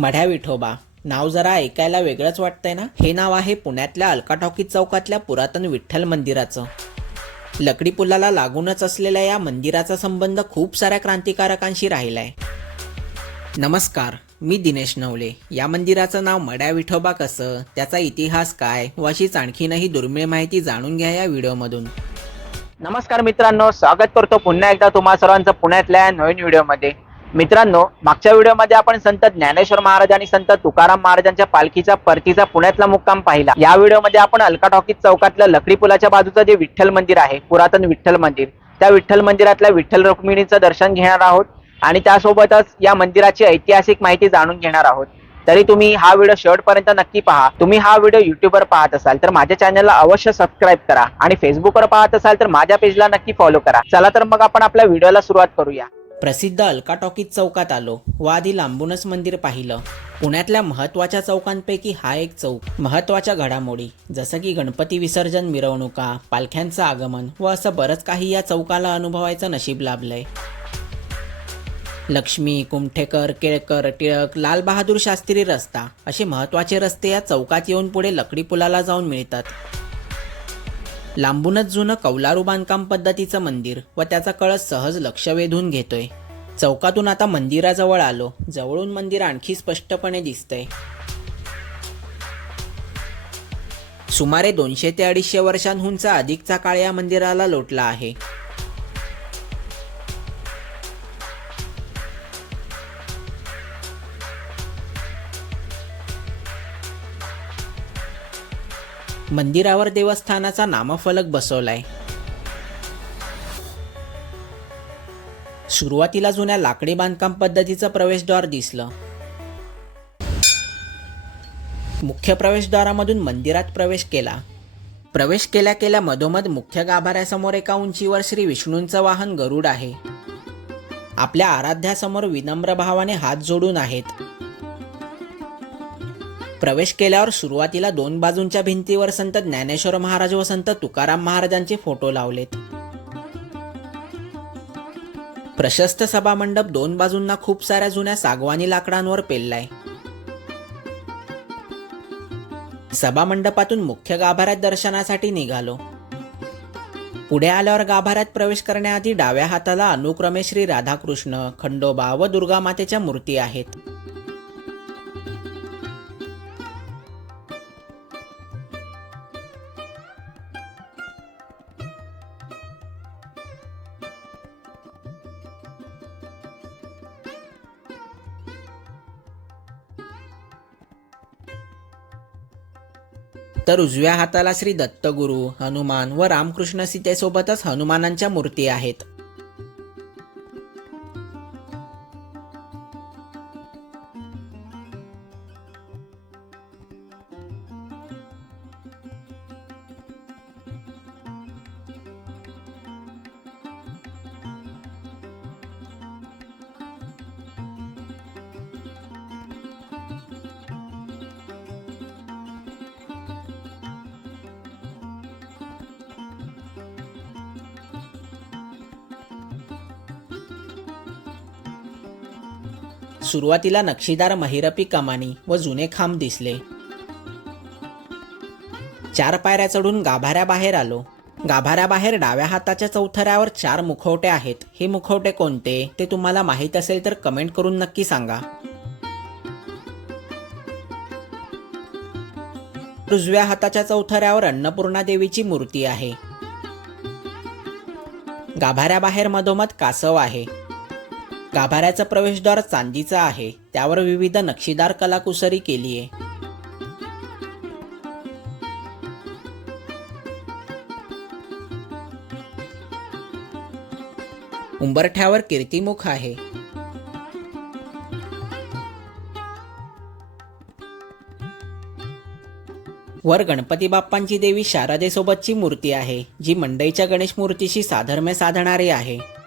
मढ्या विठोबा. नाव जरा ऐकायला वेगळंच वाटतंय ना? हे नाव आहे पुण्यातल्या अलका टॉकीज चौकातल्या पुरातन विठ्ठल मंदिराचं. लकडी पुलाला लागूनच असलेल्या या मंदिराचा संबंध खूप साऱ्या क्रांतिकारकांशी राहिलाय. नमस्कार मी दिनेश नवले. या मंदिराचं नाव मड्या विठोबा कसं? त्याचा इतिहास काय? व अशीच आणखीनही दुर्मिळ माहिती जाणून घ्या या व्हिडिओमधून. नमस्कार मित्रांनो स्वागत करतो पुन्हा एकदा तुम्हा सर्वांचं पुण्यातल्या नवीन व्हिडिओमध्ये. मित्रांनो मागच्या व्हिडिओमध्ये आपण संत ज्ञानेश्वर महाराज आणि संत तुकाराम महाराजांच्या पालखीचा परतीचा पुण्यातला मुक्काम पाहिला. या व्हिडिओमध्ये आपण अलका टॉकीज चौकातल्या लकडी पुलाच्या बाजूचं जे विठ्ठल मंदिर आहे पुरातन विठ्ठल मंदिर त्या विठ्ठल मंदिरातल्या विठ्ठल रुक्मिणीचं दर्शन घेणार आहोत आणि त्यासोबतच या मंदिराची ऐतिहासिक माहिती जाणून घेणार आहोत. तरी तुम्ही हा व्हिडिओ शेवटपर्यंत नक्की पहा. तुम्ही हा व्हिडिओ युट्यूबवर पाहत असाल तर माझ्या चॅनलला अवश्य सबस्क्राईब करा आणि फेसबुकवर पाहत असाल तर माझ्या पेजला नक्की फॉलो करा. चला तर मग आपण आपल्या व्हिडिओला सुरुवात करूया. प्रसिद्ध अलका टॉकीज चौकात आलो. व आधी लांबूनच मंदिर पाहिलं. पुण्यातल्या महत्त्वाच्या चौकांपैकी हा एक चौक महत्त्वाच्या घडामोडी. जसं की गणपती विसर्जन मिरवणुका पालख्यांचं आगमन व असं बरंच काही या चौकाला अनुभवायचं नशीब लाभलंय. लक्ष्मी कुमठेकर केळकर टिळक लालबहादूर शास्त्री रस्ता असे महत्त्वाचे रस्ते या चौकात येऊन पुढे लकडी पुलाला जाऊन मिळतात. लांबूनच जुनं कौलारू बांधकाम पद्धतीचं मंदिर व त्याचा कळस सहज लक्ष वेधून घेतोय. चौकातून आता मंदिराजवळ आलो. जवळून मंदिर आणखी स्पष्टपणे दिसतंय. सुमारे दोनशे ते अडीचशे वर्षांहूनचा अधिकचा काळ या मंदिराला लोटला आहे. मंदिरावर देवस्थानाचा नामफलक बसवलाय. सुरुवातीला जुन्या लाकडी बांधकाम पद्धतीचं प्रवेशद्वार दिसलं. मुख्य प्रवेशद्वारामधून मंदिरात प्रवेश केला. प्रवेश केल्या केल्या मधोमध मुख्य गाभाऱ्यासमोर एका उंचीवर श्री विष्णूंचं वाहन गरुड आहे. आपल्या आराध्यासमोर विनम्र भावाने हात जोडून आहेत. प्रवेश केल्यावर सुरुवातीला दोन बाजूंच्या भिंतीवर संत ज्ञानेश्वर महाराज व संत तुकाराम महाराजांचे फोटो लावलेत. प्रशस्त सभामंडप दोन बाजूंना खूप साऱ्या जुन्या सागवानी लाकडांवर पेललाय. सभामंडपातून मुख्य गाभाऱ्यात दर्शनासाठी निघालो. पुढे आल्यावर गाभाऱ्यात प्रवेश करण्याआधी डाव्या हाताला अनुक्रमे श्री राधाकृष्ण खंडोबा व दुर्गा मातेच्या मूर्ती आहेत. तर उजव्या हाताला श्री दत्तगुरू हनुमान व रामकृष्ण सीतेसोबतच हनुमानांच्या मूर्ती आहेत. सुरुवातीला नक्षीदार महिरपी कमानी व जुने खांब दिसले. चार पायऱ्या चढून गाभाऱ्याबाहेर आलो. गाभाऱ्याबाहेर डाव्या हाताच्या चौथऱ्यावर चार मुखवटे आहेत. हे मुखवटे कोणते? ते तुम्हाला माहीत असेल तर कमेंट करून नक्की सांगा. उजव्या हाताच्या चौथऱ्यावर अन्नपूर्णा देवीची मूर्ती आहे. गाभाऱ्याबाहेर मधोमध कासव आहे. गाभाऱ्याचं प्रवेशद्वार चांदीचं आहे. त्यावर विविध नक्षीदार कलाकुसरी केली आहे. उंबरठ्यावर कीर्तिमुख आहे. वर गणपती बाप्पांची देवी शारदेसोबतची मूर्ती आहे जी मंडईच्या गणेश मूर्तीशी साधर्म्य साधणारी आहे.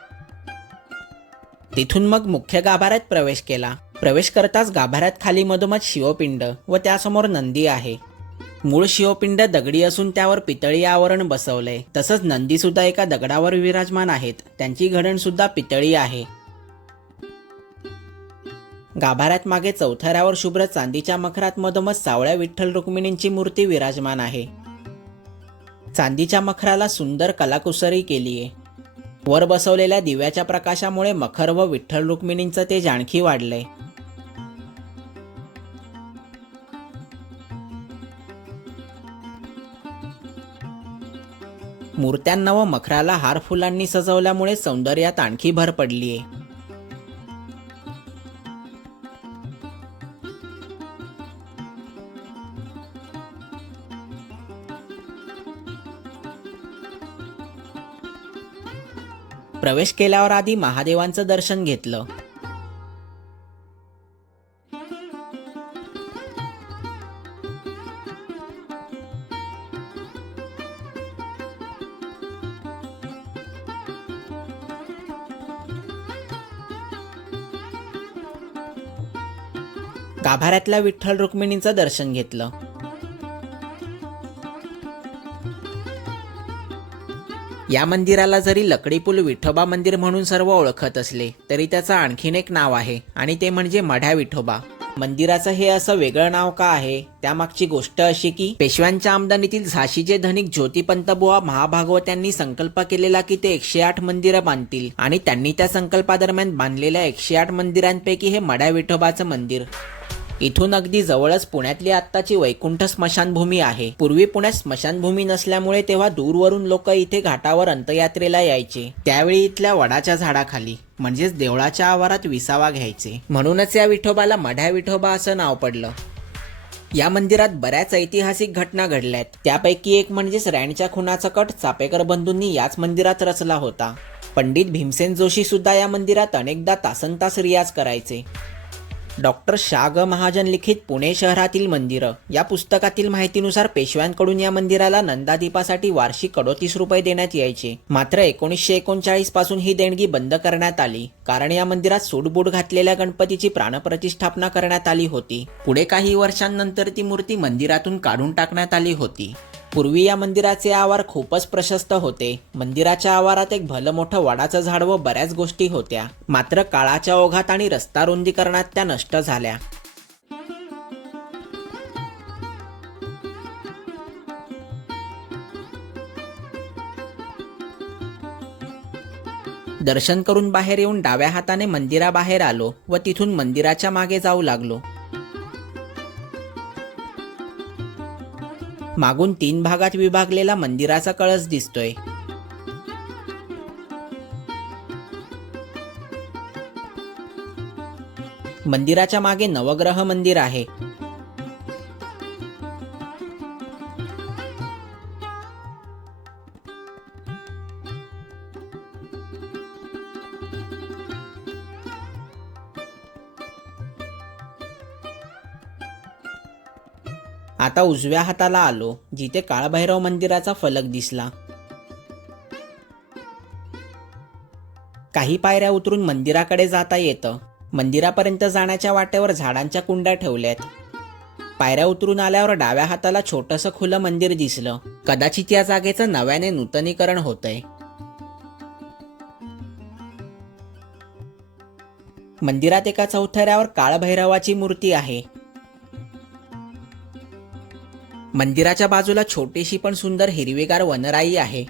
तिथून मग मुख्य गाभाऱ्यात प्रवेश केला. प्रवेश करताच गाभाऱ्यात खाली मधोमध शिवपिंड व त्यासमोर नंदी आहे. मूळ शिवपिंड दगडी असून त्यावर पितळी आवरण बसवलंय. तसंच नंदी सुद्धा एका दगडावर विराजमान आहेत. त्यांची घडण सुद्धा पितळी आहे. गाभाऱ्यात मागे चौथऱ्यावर शुभ्र चांदीच्या मखरात मधोमध सावळ्या विठ्ठल रुक्मिणींची मूर्ती विराजमान आहे. चांदीच्या मखराला सुंदर कलाकुसरी केलीये. वर बसवलेल्या दिव्याच्या प्रकाशामुळे मखर व विठ्ठल रुक्मिणींचं तेज आणखी वाढलंय. मूर्त्यांना व मखराला हार फुलांनी सजवल्यामुळे सौंदर्यात आणखी भर पडलीये. प्रवेश केल्यावर आधी महादेवांचं दर्शन घेतलं. गाभाऱ्यातल्या विठ्ठल रुक्मिणीचं दर्शन घेतलं. या मंदिराला जरी लकडीपूल विठोबा मंदिर म्हणून सर्व ओळखत असले तरी त्याचं आणखीन एक नाव आहे आणि ते म्हणजे मढ्या विठोबा. मंदिराचं हे असं वेगळं नाव का आहे? त्यामागची गोष्ट अशी की पेशव्यांच्या आमदानीतील झाशीचे धनिक ज्योतिपंत बुवा महाभागवत यांनी संकल्प केलेला की ते एकशे आठ मंदिरं बांधतील आणि त्यांनी त्या संकल्पादरम्यान बांधलेल्या एकशे आठ मंदिरांपैकी हे मढ्या विठोबाचं मंदिर. इथून अगदी जवळच पुण्यातली आत्ताची वैकुंठ स्मशानभूमी आहे. पूर्वी पुण्यात स्मशानभूमी नसल्यामुळे तेव्हा दूरवरून लोक इथे घाटावर अंतयात्रेला यायचे. त्यावेळी इथल्या वडाच्या झाडाखाली म्हणजेच देवळाच्या आवारात विसावा घ्यायचे. म्हणूनच या विठोबाला मढ्या विठोबा असं नाव पडलं. या मंदिरात बऱ्याच ऐतिहासिक घटना घडल्यात. त्यापैकी एक म्हणजेच रॅणच्या खुनाचा कट चापेकर बंधूंनी याच मंदिरात रचला होता. पंडित भीमसेन जोशी सुद्धा या मंदिरात अनेकदा तासन तास रियाज करायचे. डॉक्टर शाग महाजन लिखित पुणे शहरातील मंदिरं. या पुस्तकातील माहितीनुसार पेशव्यांकडून या मंदिराला नंदादीपासाठी वार्षिक अडोतीस रुपये देण्यात यायचे. मात्र एकोणीसशे एकोणचाळीसपासून ही देणगी बंद करण्यात आली. कारण या मंदिरात सूडबूड घातलेल्या गणपतीची प्राणप्रतिष्ठापना करण्यात आली होती. पुढे काही वर्षांनंतर ती मूर्ती मंदिरातून काढून टाकण्यात आली होती. पूर्वी या मंदिराचे आवार खूपच प्रशस्त होते. मंदिराच्या आवारात एक भलं मोठं वडाचं झाड व बऱ्याच गोष्टी होत्या. मात्र काळाच्या ओघात आणि रस्ता रुंदीकरणात त्या नष्ट झाल्या. दर्शन करून बाहेर येऊन डाव्या हाताने मंदिराबाहेर आलो व तिथून मंदिराच्या मागे जाऊ लागलो. मागून तीन भागात विभागलेला मंदिराचा कळस दिसतोय. मंदिराच्या मागे नवग्रह मंदिर आहे. आता उजव्या हाताला आलो जिथे काळभैरव मंदिराचा फलक दिसला. काही पायऱ्या उतरून मंदिराकडे जाता येतं. मंदिरापर्यंत जाण्याच्या वाटेवर झाडांच्या कुंड्या ठेवल्यात. पायऱ्या उतरून आल्यावर डाव्या हाताला छोटंसं खुलं मंदिर दिसलं. कदाचित या जागेचं नव्याने नूतनीकरण होतंय. मंदिरात एका चौथऱ्यावर काळभैरवाची मूर्ती आहे. मंदिराच्या बाजूला छोटीशी पण सुंदर हिरवीगार वनराई आहे.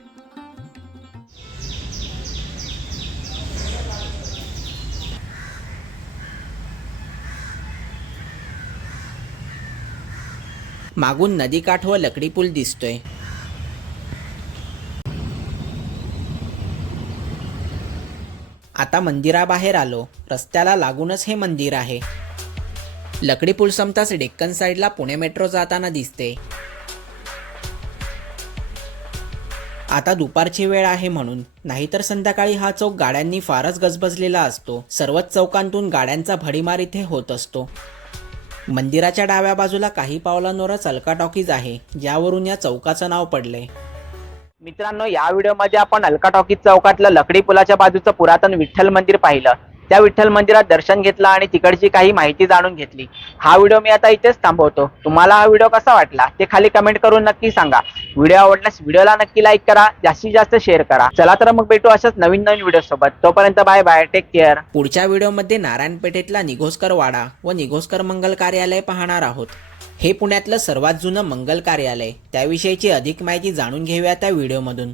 मागून नदीकाठ व लकडी पूल दिसतोय. आता मंदिराबाहेर आलो. रस्त्याला लागूनच हे मंदिर आहे. लकडी पूल संपताच डेक्कन साईडला पुणे मेट्रो जाताना दिसते. आता दुपारची वेळ आहे म्हणून नाहीतर संध्याकाळी हा चौक गाड्यांनी फारच गजबजलेला असतो. सर्वच चौकांतून गाड्यांचा भडीमार इथे होत असतो. मंदिराच्या डाव्या बाजूला काही पावलांवरच अलका टॉकीज आहे ज्यावरून या चौकाचं नाव पडले. मित्रांनो या व्हिडिओमध्ये आपण अलका टॉकीज चौकातलं लकडी पुलाच्या बाजूचं पुरातन विठ्ठल मंदिर पाहिलं. त्या विठ्ठल मंदिरात दर्शन घेतलं आणि तिकडची काही माहिती जाणून घेतली. हा व्हिडिओ मी आता इथेच थांबवतो. तुम्हाला हा व्हिडिओ कसा वाटला ते खाली कमेंट करून नक्की सांगा. व्हिडिओ आवडल्यास व्हिडिओला नक्की लाईक करा जास्तीत जास्त शेअर करा. चला तर मग भेटू अशाच नवीन नवीन व्हिडिओ सोबत. तोपर्यंत बाय बाय टेक केअर पुढच्या व्हिडिओमध्ये नारायण पेठेतला निघोसकर वाडा व निघोसकर मंगल कार्यालय पाहणार आहोत. हे पुण्यातलं सर्वात जुनं मंगल कार्यालय. त्याविषयीची अधिक माहिती जाणून घेऊया त्या व्हिडिओमधून